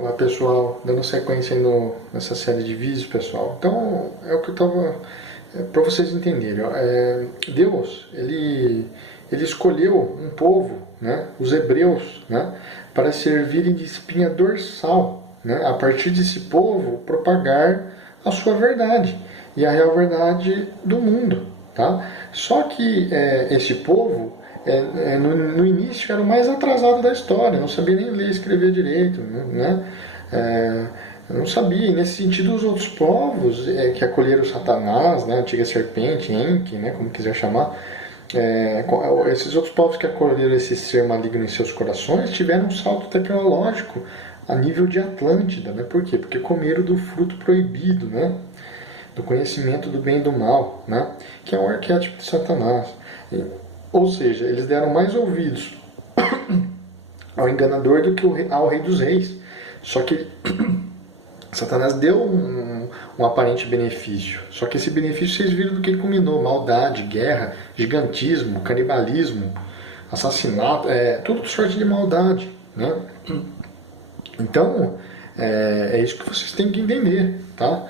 Olá pessoal, dando sequência aí nessa série de vídeos, pessoal. Então, é o que eu estava. Para vocês entenderem, ó, Deus, ele escolheu um povo, né, os hebreus, né, para servirem de espinha dorsal, né, a partir desse povo propagar a sua verdade e a real verdade do mundo. Tá? Só que esse povo, no início, era o mais atrasado da história, não sabia nem ler e escrever direito, né? Não sabia, e nesse sentido os outros povos que acolheram Satanás, né, a antiga serpente, Enki, né, como quiser chamar, esses outros povos que acolheram esse ser maligno em seus corações tiveram um salto tecnológico a nível de Atlântida, né? Por quê? Porque comeram do fruto proibido, né? Do conhecimento do bem e do mal, né? Que é um arquétipo de Satanás. Ou seja, eles deram mais ouvidos ao enganador do que ao rei dos reis. Só que Satanás deu um aparente benefício. Só que esse benefício vocês viram do que ele culminou: maldade, guerra, gigantismo, canibalismo, assassinato, tudo sorte de maldade, né? Então, é isso que vocês têm que entender, tá?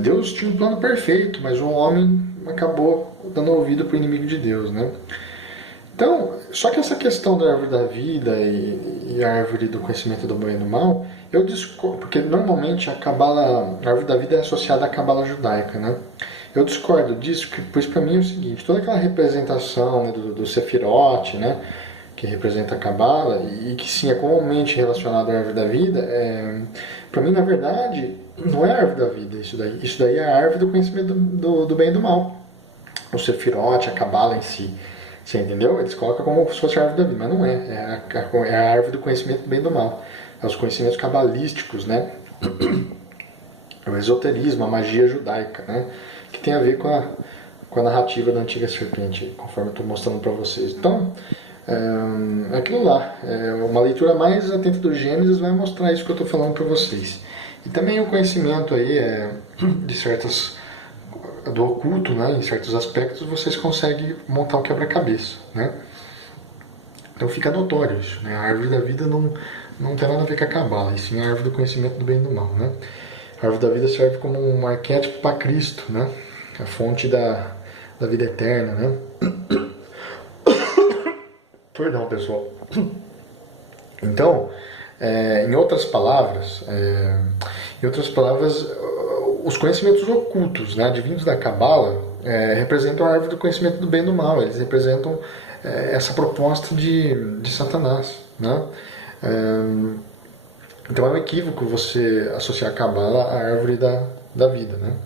Deus tinha um plano perfeito, mas o homem acabou dando ouvido para o inimigo de Deus, né? Então, só que essa questão da árvore da vida e a árvore do conhecimento do bem e do mal, eu discordo, porque normalmente a árvore da vida é associada à cabala judaica, né? Eu discordo disso, pois para mim é o seguinte: toda aquela representação, né, do Sefirote, né, que representa a cabala e que sim é comumente relacionado à árvore da vida, para mim na verdade não é a árvore da vida isso daí. Isso daí é a árvore do conhecimento do bem e do mal. O Sefirote, a cabala em si. Você entendeu? Eles colocam como se fosse a árvore da vida, mas não é. É a árvore do conhecimento do bem e do mal. É os conhecimentos cabalísticos, né? É o esoterismo, a magia judaica, né? Que tem a ver com a narrativa da antiga serpente, conforme eu estou mostrando para vocês. Então, é aquilo lá. Uma leitura mais atenta do Gênesis vai mostrar isso que eu estou falando para vocês. E também o conhecimento aí de certas do oculto, né, em certos aspectos, vocês conseguem montar o quebra-cabeça, né? Então fica notório isso, né? A árvore da vida não tem nada a ver com a cabala, e sim a árvore do conhecimento do bem e do mal, né? A árvore da vida serve como um arquétipo para Cristo, né? A fonte da vida eterna, né? Perdão, pessoal. Então, em outras palavras, os conhecimentos ocultos, né, advindos da Cabala, representam a árvore do conhecimento do bem e do mal. Eles representam essa proposta de Satanás, né? Então é um equívoco você associar a Cabala à árvore da vida, né?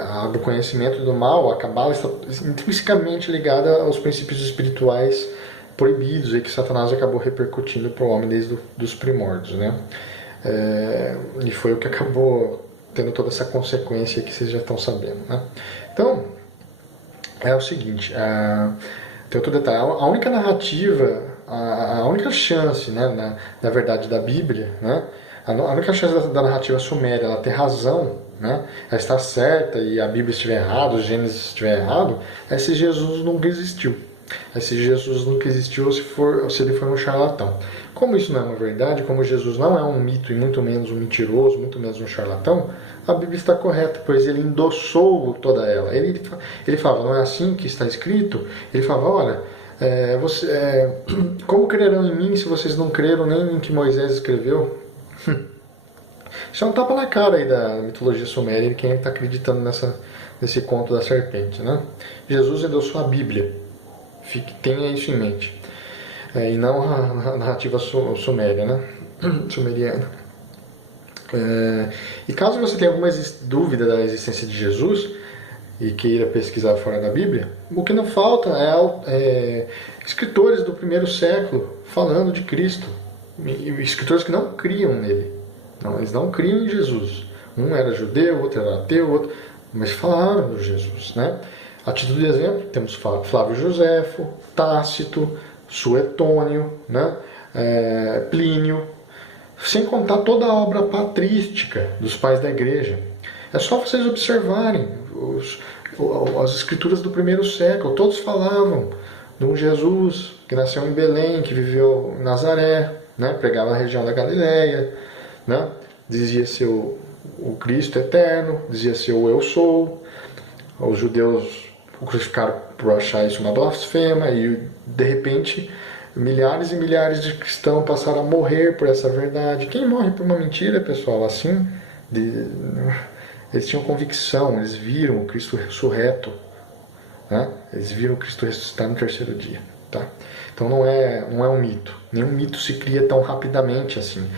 A árvore do conhecimento do mal, a Cabala está intrinsecamente ligada aos princípios espirituais proibidos e que Satanás acabou repercutindo para o homem desde os primórdios, né? E foi o que acabou tendo toda essa consequência que vocês já estão sabendo, né? Então, é o seguinte, tem outro detalhe: a única narrativa, a única chance, né, na verdade, da Bíblia, né, a única chance da narrativa suméria ela ter razão, né, ela estar certa e a Bíblia estiver errada, o Gênesis estiver errado, é se Jesus nunca existiu. Se Jesus nunca existiu ou se ele foi um charlatão. Como isso não é uma verdade, como Jesus não é um mito e muito menos um mentiroso, muito menos um charlatão, a Bíblia está correta, pois ele endossou toda ela. Ele falava: não é assim que está escrito? Ele falava: olha, como crerão em mim se vocês não creram nem em que Moisés escreveu? Isso é um tapa na cara aí da mitologia suméria e quem está acreditando nesse conto da serpente, né? Jesus endossou a Bíblia. Tenha isso em mente. E não a narrativa suméria, né? Sumeriana. E caso você tenha alguma dúvida da existência de Jesus e queira pesquisar fora da Bíblia, o que não falta é escritores do primeiro século falando de Cristo. E escritores que não criam nele. Não, eles não criam em Jesus. Um era judeu, outro era ateu, outro, mas falaram de Jesus, né? A título de exemplo, temos Flávio Joséfo, Tácito, Suetônio, né? Plínio, sem contar toda a obra patrística dos pais da igreja. É só vocês observarem as escrituras do primeiro século, todos falavam de um Jesus que nasceu em Belém, que viveu em Nazaré, né? Pregava na região da Galileia, né? Dizia ser o Cristo eterno, dizia ser o eu sou. Os judeus o crucificaram por achar isso uma blasfema e de repente milhares e milhares de cristãos passaram a morrer por essa verdade. Quem morre por uma mentira, pessoal, assim, eles tinham convicção, eles viram o Cristo ressurreto, né? Eles viram o Cristo ressuscitar no terceiro dia, tá? Então não é um mito. Nenhum mito se cria tão rapidamente assim.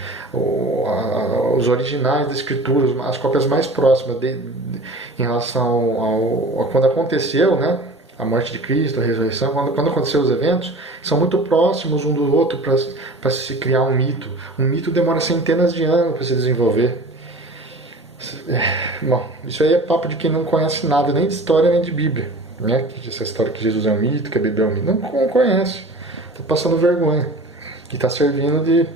Os originais da Escritura, as cópias mais próximas em relação a quando aconteceu, né? A morte de Cristo, a ressurreição, quando aconteceu os eventos, são muito próximos um do outro para se criar um mito. Um mito demora centenas de anos para se desenvolver. Bom, isso aí é papo de quem não conhece nada, nem de história nem de Bíblia, né? Essa história que Jesus é um mito, que a Bíblia é um mito, não conhece, está passando vergonha e está servindo de,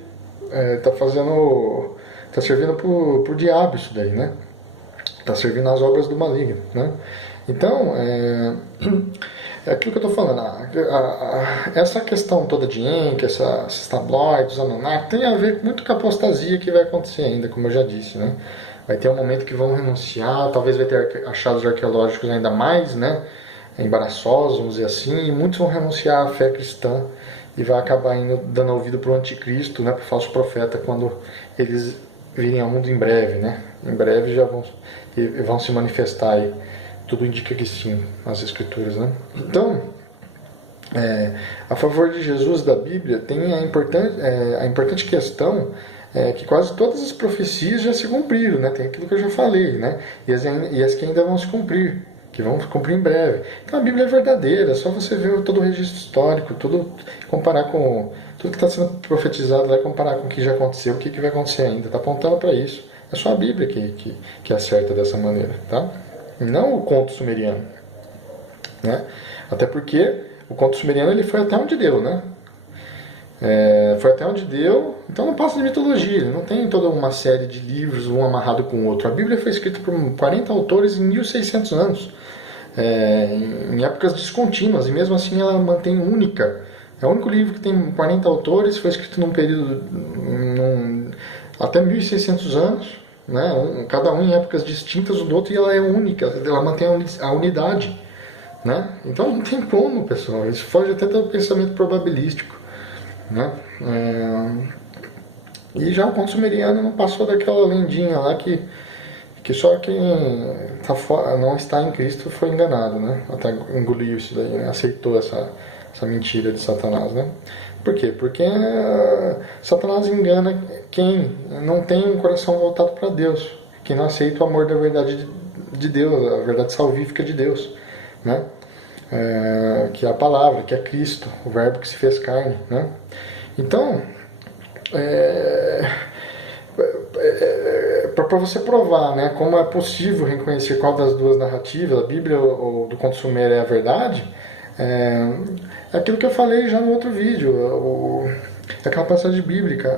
está servindo pro diabo isso daí, né? Está servindo às obras do maligno, né? Então, é aquilo que eu estou falando. Essa questão toda de Enki, esses tabloides, Anunnaki, tem a ver muito com a apostasia que vai acontecer ainda, como eu já disse, né? Vai ter um momento que vão renunciar, talvez vai ter achados arqueológicos ainda mais, né, embaraçosos, vamos dizer assim, e muitos vão renunciar à fé cristã e vai acabar indo dando ouvido para o anticristo, né, para o falso profeta, quando eles virem ao mundo em breve, né? Em breve já vão se manifestar aí. Tudo indica que sim, as escrituras, né? Então, a favor de Jesus da Bíblia tem a importante questão que quase todas as profecias já se cumpriram, né? Tem aquilo que eu já falei, né? E as que ainda vão se cumprir, que vão se cumprir em breve. Então a Bíblia é verdadeira, é só você ver todo o registro histórico, tudo, comparar com tudo que está sendo profetizado lá, comparar com o que já aconteceu, o que vai acontecer ainda, está apontando para isso. É só a Bíblia que acerta dessa maneira, tá? E não o conto sumeriano, né? Até porque o conto sumeriano ele foi até onde deu, né? Foi até onde deu, então não passa de mitologia, não tem toda uma série de livros, um amarrado com o outro. A Bíblia foi escrita por 40 autores em 1600 anos, em épocas descontínuas, e mesmo assim ela mantém única. É o único livro que tem 40 autores, foi escrito num período até 1600 anos, né? Cada um em épocas distintas um do outro, e ela é única, ela mantém a unidade, né? Então não tem como, pessoal, isso foge até do pensamento probabilístico, né? E já o conto sumeriano não passou daquela lendinha lá que só quem não está em Cristo foi enganado, né? Até engoliu isso daí, né? Aceitou essa mentira de Satanás, né? Por quê? Porque Satanás engana quem não tem um coração voltado para Deus, quem não aceita o amor da verdade de Deus, a verdade salvífica de Deus, né? Que é a palavra, que é Cristo, o verbo que se fez carne, né? Então, para você provar, né, como é possível reconhecer qual das duas narrativas, a Bíblia ou do conto sumério é a verdade, é aquilo que eu falei já no outro vídeo, aquela passagem bíblica,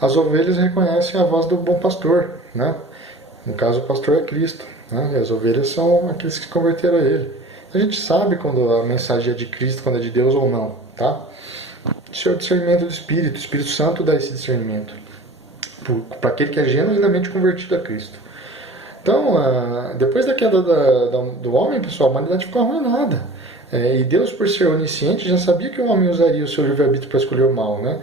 as ovelhas reconhecem a voz do bom pastor, né? No caso, o pastor é Cristo, né? E as ovelhas são aqueles que se converteram a ele. A gente sabe quando a mensagem é de Cristo, quando é de Deus ou não, tá? Isso é o discernimento do Espírito. O Espírito Santo dá esse discernimento para aquele que é genuinamente convertido a Cristo. Então, depois da queda do homem, pessoal, a humanidade ficou arruinada. E Deus, por ser onisciente, já sabia que o homem usaria o seu livre-arbítrio para escolher o mal, né?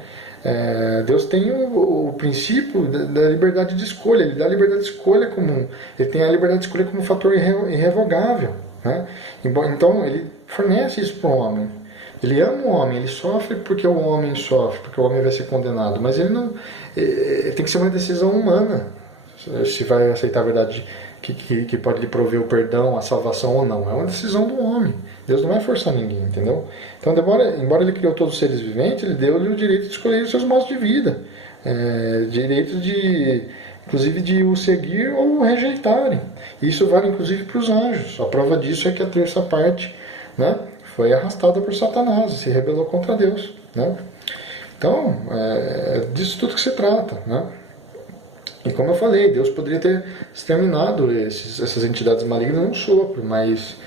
Deus tem o princípio da liberdade de escolha. Ele dá a liberdade de escolha como ele tem a liberdade de escolha como um fator irrevogável, né? Então ele fornece isso para o homem. Ele ama o homem, ele sofre porque o homem sofre, porque o homem vai ser condenado, mas ele não tem que ser uma decisão humana se vai aceitar a verdade que pode lhe prover o perdão, a salvação ou não. É uma decisão do homem. Deus não vai forçar ninguém, entendeu? Então, embora ele criou todos os seres viventes, ele deu-lhe o direito de escolher os seus modos de vida, direito inclusive de o seguir ou o rejeitarem. Isso vale inclusive para os anjos. A prova disso é que a terça parte, né, foi arrastada por Satanás e se rebelou contra Deus, né? Então, disso tudo que se trata, né? E como eu falei, Deus poderia ter exterminado essas entidades malignas num sopro, mas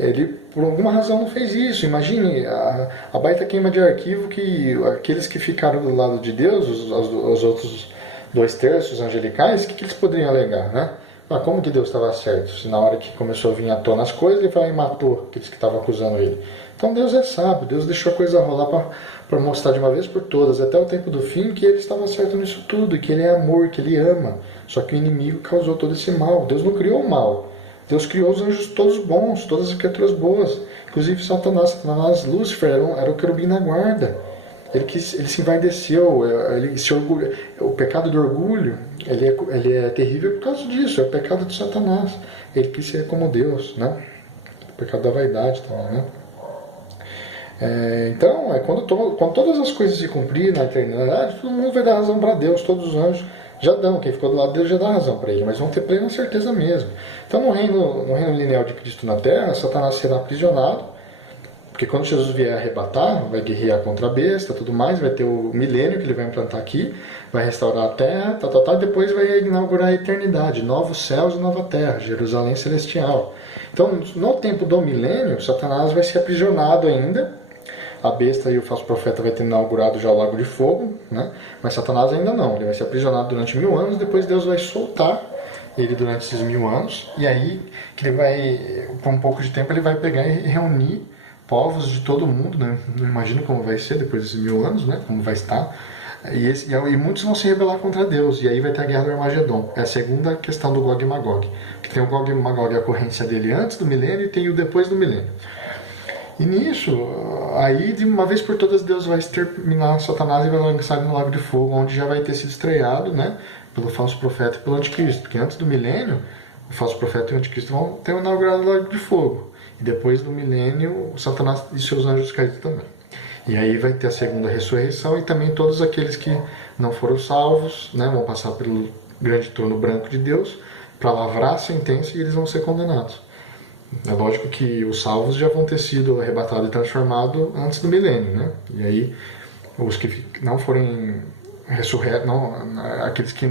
ele por alguma razão não fez isso. Imagine a baita queima de arquivo que aqueles que ficaram do lado de Deus, os outros 2/3 angelicais, que eles poderiam alegar, né? Mas como que Deus estava certo? Se na hora que começou a vir à tona as coisas, ele foi lá e matou aqueles que estavam acusando ele. Então Deus é sábio, Deus deixou a coisa rolar para mostrar de uma vez por todas, até o tempo do fim, que ele estava certo nisso tudo, e que ele é amor, que ele ama. Só que o inimigo causou todo esse mal. Deus não criou o mal. Deus criou os anjos todos bons, todas as criaturas boas. Inclusive Satanás, Lúcifer, era o querubim na guarda. Ele se envaideceu, ele se orgulha. O pecado do orgulho, ele é terrível por causa disso, é o pecado de Satanás. Ele quis ser como Deus, né? O pecado da vaidade também, né? Então, quando todas as coisas se cumprirem na eternidade, todo mundo vai dar razão para Deus, todos os anjos já dão, quem ficou do lado dele já dá razão para ele, mas vão ter plena certeza mesmo. Então, no reino lineal de Cristo na Terra, Satanás será aprisionado, porque quando Jesus vier arrebatar, vai guerrear contra a besta, tudo mais, vai ter o milênio que ele vai implantar aqui, vai restaurar a Terra, e depois vai inaugurar a eternidade, novos céus e nova Terra, Jerusalém celestial. Então, no tempo do milênio, Satanás vai ser aprisionado ainda. A besta e o falso profeta vai ter inaugurado já o lago de fogo, né? Mas Satanás ainda não, ele vai ser aprisionado durante 1000 anos, depois Deus vai soltar ele durante esses 1000 anos, e aí que ele vai, por um pouco de tempo, ele vai pegar e reunir povos de todo mundo, né? Não imagino como vai ser depois desses 1000 anos, né? Como vai estar. E muitos vão se rebelar contra Deus, e aí vai ter a guerra do Armagedon. É a segunda questão do Gog e Magog. Que tem o Gog e Magog, a ocorrência dele antes do milênio, e tem o depois do milênio. E nisso, aí de uma vez por todas Deus vai exterminar Satanás e vai lançar no lago de fogo, onde já vai ter sido estreado, né, pelo falso profeta e pelo anticristo. Porque antes do milênio, o falso profeta e o anticristo vão ter inaugurado o lago de fogo. E depois do milênio, Satanás e seus anjos caídos também. E aí vai ter a segunda ressurreição e também todos aqueles que não foram salvos, né, vão passar pelo grande trono branco de Deus para lavrar a sentença e eles vão ser condenados. É lógico que os salvos já vão ter sido arrebatados e transformados antes do milênio, né? E aí, os que não forem ressurretos, aqueles que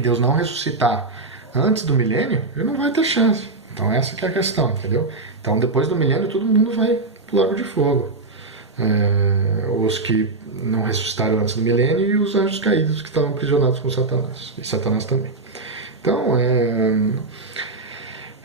Deus não ressuscitar antes do milênio, ele não vai ter chance. Então essa que é a questão, entendeu? Então depois do milênio todo mundo vai pro lago de fogo. Os que não ressuscitaram antes do milênio e os anjos caídos que estavam aprisionados com Satanás. E Satanás também. Então,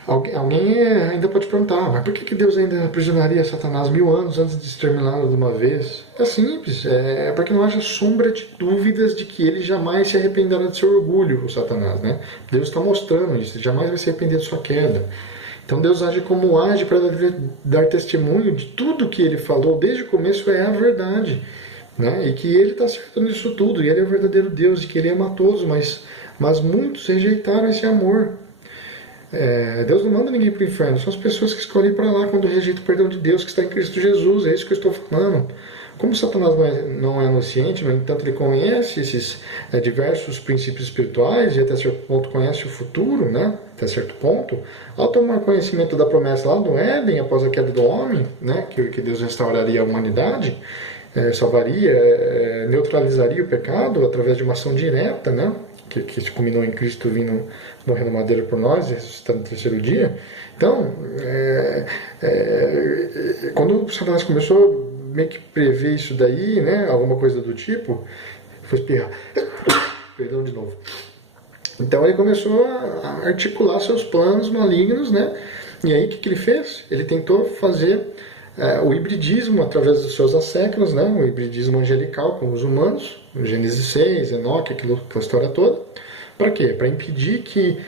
alguém ainda pode perguntar, mas por que Deus ainda aprisionaria Satanás 1000 anos antes de exterminá-lo de uma vez? É simples, é porque não haja sombra de dúvidas de que ele jamais se arrependerá de seu orgulho, o Satanás, né? Deus está mostrando isso, ele jamais vai se arrepender de sua queda. Então Deus age como age para dar testemunho de tudo que ele falou desde o começo é a verdade, né? E que ele está certo nisso tudo, e ele é o verdadeiro Deus, e que ele ama a todos, mas muitos rejeitaram esse amor. Deus não manda ninguém para o inferno, são as pessoas que escolhem para lá quando rejeitam o perdão de Deus que está em Cristo Jesus, é isso que eu estou falando. Como Satanás não é onisciente, no entanto ele conhece esses diversos princípios espirituais e até certo ponto conhece o futuro, né? Até certo ponto, ao tomar conhecimento da promessa lá do Éden, após a queda do homem, né? que Deus restauraria a humanidade, salvaria, neutralizaria o pecado através de uma ação direta, né? Que se culminou em Cristo vindo morrendo madeira por nós e ressuscitando no terceiro dia. Então, quando o Satanás começou meio que prever isso daí, né, alguma coisa do tipo, foi espirrar. Perdão de novo. Então ele começou a articular seus planos malignos, né? E aí o que ele fez? Ele tentou fazer o hibridismo através dos seus asséculos, né? O hibridismo angelical com os humanos, Gênesis 6, Enoque, aquela história toda. Para quê? Para impedir que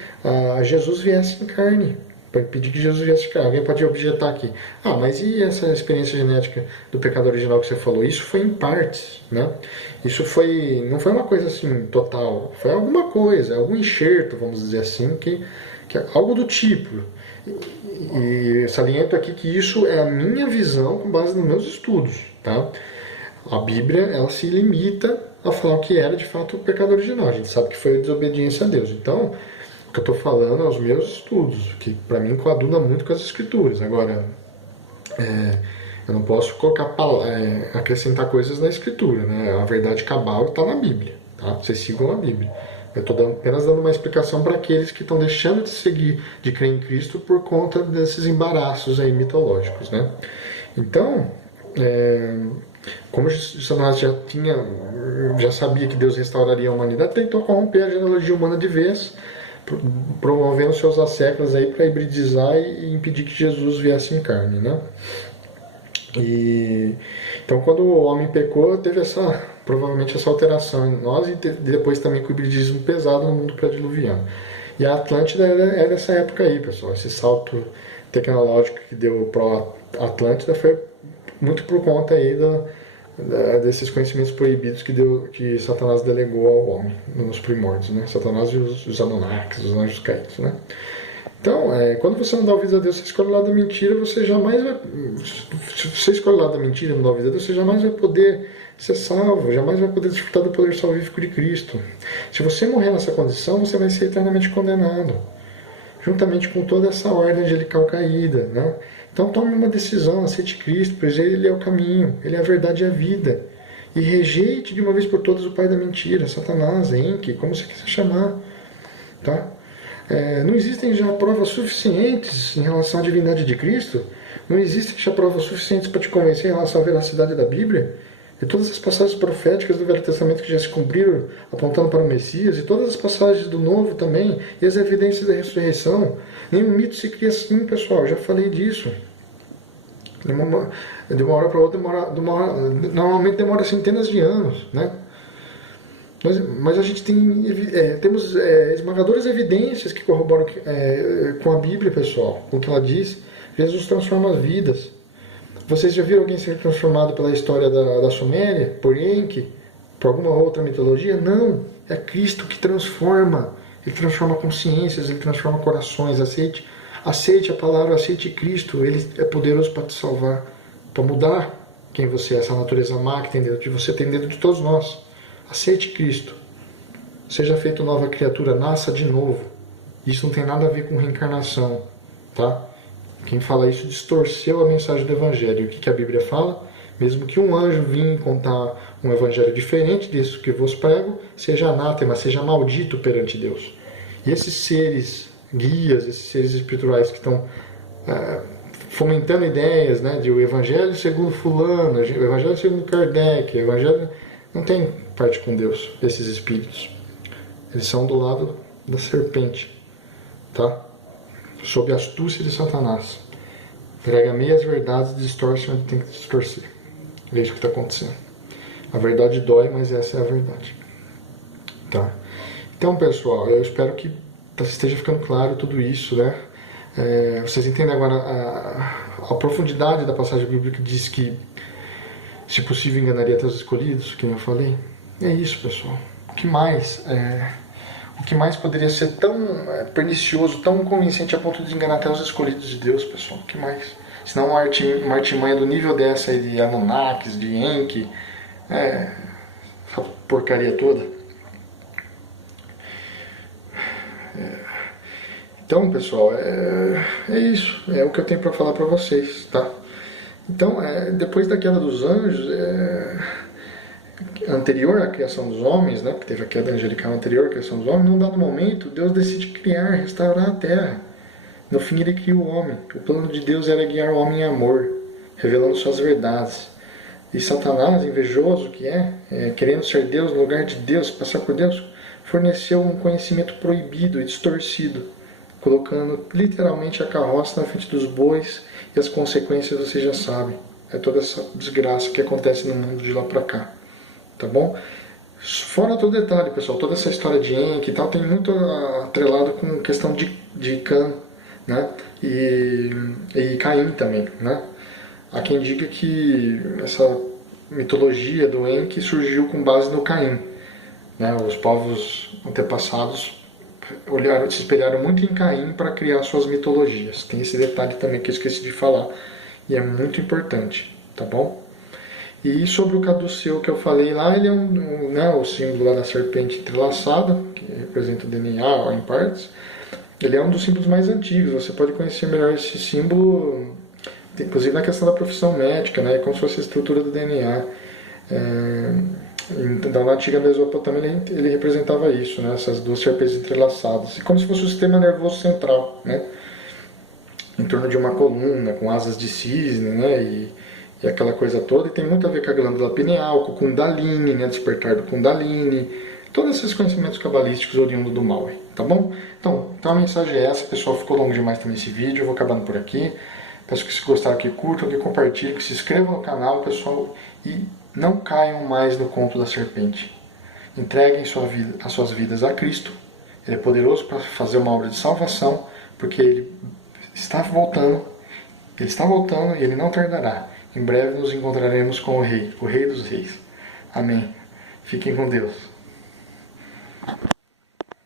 Jesus viesse em carne. Para impedir que Jesus viesse em carne. Alguém pode objetar aqui. Mas e essa experiência genética do pecado original que você falou? Isso foi em partes, né? Isso não foi uma coisa assim total. Foi alguma coisa, algum enxerto, vamos dizer assim, que algo do tipo. E saliento aqui que isso é a minha visão com base nos meus estudos, tá? A Bíblia, ela se limita a falar o que era de fato o pecado original. A gente sabe que foi a desobediência a Deus. Então, o que eu estou falando é os meus estudos, que para mim coaduna muito com as Escrituras. Agora, eu não posso acrescentar coisas na Escritura, né? A verdade cabal está na Bíblia, tá? Vocês sigam a Bíblia. Eu estou apenas dando uma explicação para aqueles que estão deixando de seguir, de crer em Cristo por conta desses embaraços aí mitológicos, né? Então, como Satanás já sabia que Deus restauraria a humanidade, tentou corromper a genealogia humana de vez, promovendo seus asséculos aí para hibridizar e impedir que Jesus viesse em carne, né? Então, quando o homem pecou, teve provavelmente essa alteração em nós e depois também com o hibridismo pesado no mundo pré-diluviano. E a Atlântida é dessa época aí, pessoal. Esse salto tecnológico que deu para a Atlântida foi muito por conta aí desses conhecimentos proibidos que Satanás delegou ao homem nos primórdios, né? Satanás e os Anunnakis, os anjos caídos, né? Então, quando você não dá ouvidos a Deus, você escolhe o lado da mentira, você jamais vai... Se você escolhe o lado da mentira e não dá ouvidos a Deus, você jamais vai poder ser salvo, jamais vai poder desfrutar do poder salvífico de Cristo. Se você morrer nessa condição, você vai ser eternamente condenado, juntamente com toda essa ordem angelical caída, né? Então tome uma decisão, aceite Cristo, pois Ele é o caminho, Ele é a verdade e a vida. E rejeite de uma vez por todas o pai da mentira, Satanás, Enki, como você quiser chamar, tá? Não existem já provas suficientes em relação à divindade de Cristo? Não existem já provas suficientes para te convencer em relação à veracidade da Bíblia? E todas as passagens proféticas do Velho Testamento que já se cumpriram apontando para o Messias, e todas as passagens do Novo também, e as evidências da ressurreição. Nenhum mito se cria assim, pessoal, eu já falei disso. De uma hora para outra, normalmente demora centenas de anos, né? Mas a gente temos esmagadoras evidências que corroboram com a Bíblia, pessoal, com o que ela diz. Jesus transforma as vidas. Vocês já viram alguém ser transformado pela história da Suméria, por Enki, por alguma outra mitologia? Não, é Cristo que transforma. Ele transforma consciências, ele transforma corações. Aceite a palavra, aceite Cristo. Ele é poderoso para te salvar, para mudar quem você é, essa natureza má que tem dentro de você, tem dentro de todos nós. Aceite Cristo. Seja feito nova criatura, nasça de novo. Isso não tem nada a ver com reencarnação, tá? Quem fala isso distorceu a mensagem do Evangelho. O que a Bíblia fala? Mesmo que um anjo vinha contar um Evangelho diferente disso que vos prego, seja anátema, seja maldito perante Deus. E esses seres guias, esses seres espirituais que estão fomentando ideias, né, de o Evangelho segundo fulano, o Evangelho segundo Kardec, o Evangelho... Não tem parte com Deus, esses espíritos. Eles são do lado da serpente, tá? Sob a astúcia de Satanás. Prega meias verdades e distorce onde tem que distorcer. É isso que está acontecendo. A verdade dói, mas essa é a verdade. Tá? Então, pessoal, eu espero que esteja ficando claro tudo isso, né? Vocês entendem agora a profundidade da passagem bíblica que diz que, se possível, enganaria até os escolhidos, que eu falei? É isso, pessoal. O que mais poderia ser tão pernicioso, tão convincente a ponto de enganar até os escolhidos de Deus, pessoal? O que mais? Se não uma artimanha do nível dessa aí de Anunnakis, de Enki, essa porcaria toda. Então, pessoal, é isso. É o que eu tenho para falar para vocês, tá? Então, depois da queda dos anjos, anterior à criação dos homens, né, porque teve a queda angelical anterior à criação dos homens, num dado momento, Deus decide criar, restaurar a terra. No fim, ele cria o homem. O plano de Deus era guiar o homem em amor, revelando suas verdades. E Satanás, invejoso que querendo ser Deus no lugar de Deus, passar por Deus, forneceu um conhecimento proibido e distorcido, colocando literalmente a carroça na frente dos bois, e as consequências vocês já sabem. É toda essa desgraça que acontece no mundo de lá pra cá. Tá bom? Fora todo detalhe, pessoal, toda essa história de Enki e tal tem muito atrelado com questão de Cã, né? E Caim também, né? Há quem diga que essa mitologia do Enki surgiu com base no Caim, né? Os povos antepassados se espelharam muito em Caim para criar suas mitologias. Tem esse detalhe também que eu esqueci de falar e é muito importante, tá bom? E sobre o caduceu que eu falei lá, ele é o símbolo lá da serpente entrelaçada, que representa o DNA em partes. Ele é um dos símbolos mais antigos. Você pode conhecer melhor esse símbolo, inclusive na questão da profissão médica, né? Como se fosse a estrutura do DNA. Então, na antiga Mesopotâmia, ele representava isso, né? Essas duas serpentes entrelaçadas, como se fosse o sistema nervoso central, né? Em torno de uma coluna, com asas de cisne, né? E aquela coisa toda. E tem muito a ver com a glândula pineal, com o Kundalini, né? Despertar do Kundalini. Todos esses conhecimentos cabalísticos oriundos do Maui, tá bom? Então a mensagem é essa, pessoal. Ficou longo demais também esse vídeo, eu vou acabando por aqui. Peço que se gostaram, que curtam, que compartilhem, que se inscrevam no canal, pessoal. E não caiam mais no conto da serpente. Entreguem as suas vidas a Cristo. Ele é poderoso para fazer uma obra de salvação, porque Ele está voltando e Ele não tardará. Em breve nos encontraremos com o Rei dos Reis. Amém. Fiquem com Deus.